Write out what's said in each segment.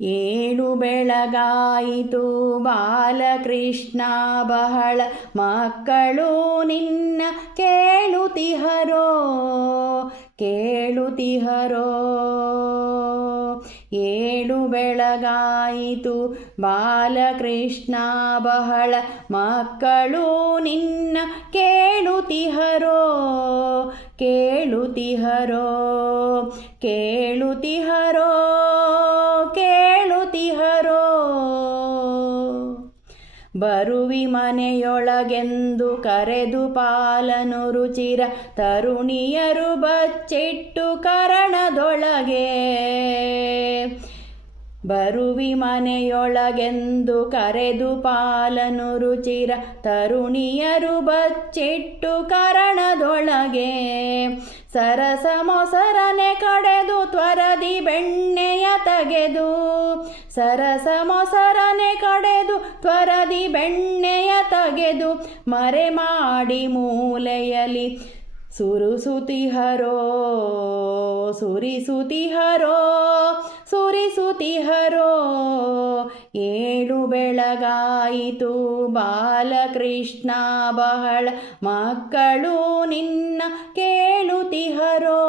ಏಳು ಬೆಳಗಾಯಿತು ಬಾಲಕೃಷ್ಣ ಬಹಳ ಮಕ್ಕಳು ನಿನ್ನ ಕೇಳುತ್ತಿಹರೋ ಕೇಳುತ್ತಿಹರೋ. ಏಳು ಬೆಳಗಾಯಿತು ಬಾಲಕೃಷ್ಣ ಬಹಳ ಮಕ್ಕಳು ನಿನ್ನ ಕೇಳುತ್ತಿಹರೋ ಕೇಳುತ್ತಿಹರೋ ಕೇಳುತ್ತಿಹರೋ ಕೇಳುತ್ತಿಹರೋ. ಬರುವಿ ಮನೆಯೊಳಗೆಂದು ಕರೆದು ಪಾಲನು ರುಚಿರ ತರುಣಿಯರು ಬಚ್ಚಿಟ್ಟು ಕರಣದೊಳಗೆ. ಬರುವಿ ಮನೆಯೊಳಗೆಂದು ಕರೆದು ಪಾಲನು ರುಚಿರ ತರುಣಿಯರು ಬಚ್ಚಿಟ್ಟು ಕರಣದೊಳಗೆ. ಸರಸ ಮೊಸರನೆ ಕಡೆದು ತ್ವರದಿ ಬೆಣ್ಣೆಯ ತೆಗೆದು ಸರಸ ಮೊಸರನೆ ಕಡೆದು ತ್ವರದಿ ಬೆಣ್ಣೆಯ ತೆಗೆದು ಮರೆ ಮಾಡಿ ಮೂಲೆಯಲ್ಲಿ ಸುರಿಸುತ್ತಿಹರೋ ಸುರಿಸುತ್ತಿಹರೋ ಸುರಿಸುತ್ತಿಹರೋ. ಏಳು ಬೆಳಗಾಯಿತು ಬಾಲಕೃಷ್ಣ ಬಹಳ ಮಕ್ಕಳು ನಿನ್ನ ಕೇಳುತ್ತಿಹರೋ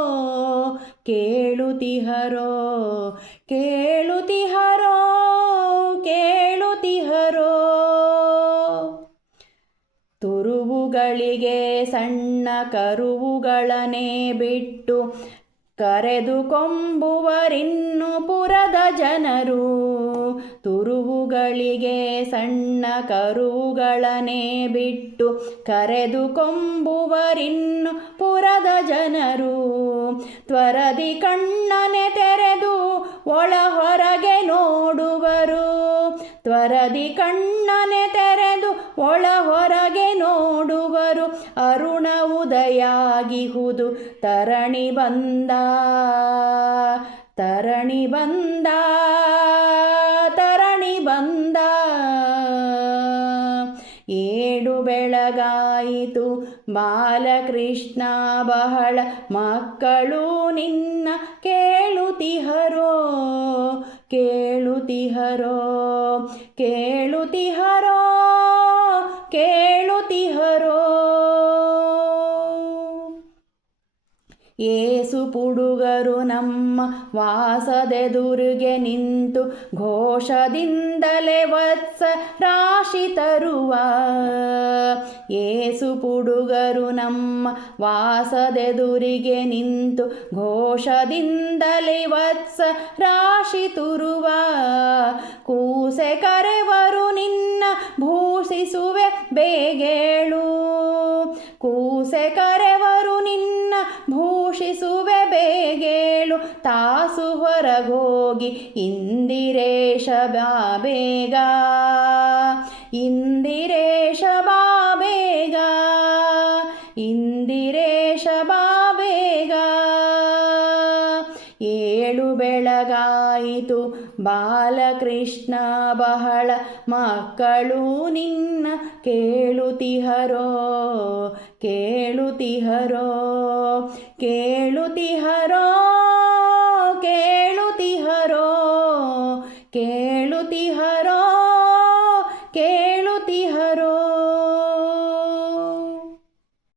ಕೇಳುತ್ತಿಹರೋ ಕೇಳುತ್ತಿಹರೋ ಕೇಳುತ್ತಿಹರೋ. ತುರುವುಗಳಿಗೆ ಸಣ್ಣ ಕರುವುಗಳನ್ನೇ ಬಿಟ್ಟು ಕರೆದುಕೊಂಬುವರಿನ್ನು ಪುರದ ಜನರು. ತುರುವುಗಳಿಗೆ ಸಣ್ಣ ಕರುವುಗಳನ್ನೇ ಬಿಟ್ಟು ಕರೆದುಕೊಂಬುವರಿನ್ನು ಪುರದ ಜನರು. ತ್ವರದಿ ಕಣ್ಣನೆ ತೆರೆದು ಒಳ ಹೊರಗೆ ನೋಡುವರು ತ್ವರದಿ ಕಣ್ಣನೆ ತೆರೆದು ಒಳ ಹೊರಗೆ ನೋಡುವರು. ಅರುಣ ಉದಯಾಗಿಹುದು ತರಣಿ ಬಂದ ತರಣಿ ಬಂದ ತರಣಿ ಬಂದ. ಏಳು ಬೆಳಗಾಯಿತು ಬಾಲಕೃಷ್ಣ ಬಹಳ ಮಕ್ಕಳು ನಿನ್ನ ಕೇಳುತ್ತಿಹರೋ ಕೇಳುತ್ತಿಹರೋ ಕೇಳುತ್ತಿಹರೋ ಕೇಳುತ್ತಿಹರೋ. ಏಸು ಪುಡುಗರು ನಮ್ಮ ವಾಸದೆದುರಿಗೆ ನಿಂತು ಘೋಷದಿಂದಲೇ ವತ್ಸ ರಾಶಿ ತರುವ. ಏಸು ಪುಡುಗರು ನಮ್ಮ ವಾಸದೆದುರಿಗೆ ನಿಂತು ಘೋಷದಿಂದಲೇ ವತ್ಸ ರಾಶಿ ತುರುವ. ಕೂಸೆ ಕರೆವರು ನಿನ್ನ ಭೂಷಿಸುವೆ ಬೇಗೇಳು ಕೂಸೆ ಕರೆವರು ನಿನ್ನ ಭೂಷಿಸುವೆ ಬೇಗೇಳು. ತಾಸು ಹೊರಗೋಗಿ ಇಂದಿರೇಶ ಬಾ ಬೇಗ ಇಂದಿರೇಶ ಬಾ ಬೇಗ ಇಂದಿರೇಶ ಬಾ ಬೇಗ. ಏಳು ಬೆಳಗಾಯಿತು ಬಾಲಕೃಷ್ಣ ಬಹಳ ಮಕ್ಕಳು ನಿನ್ನ ಕೇಳುತ್ತಿಹರೋ ಕೇಳುತ್ತಿಹರೋ ಕೇಳುತ್ತಿಹರೋ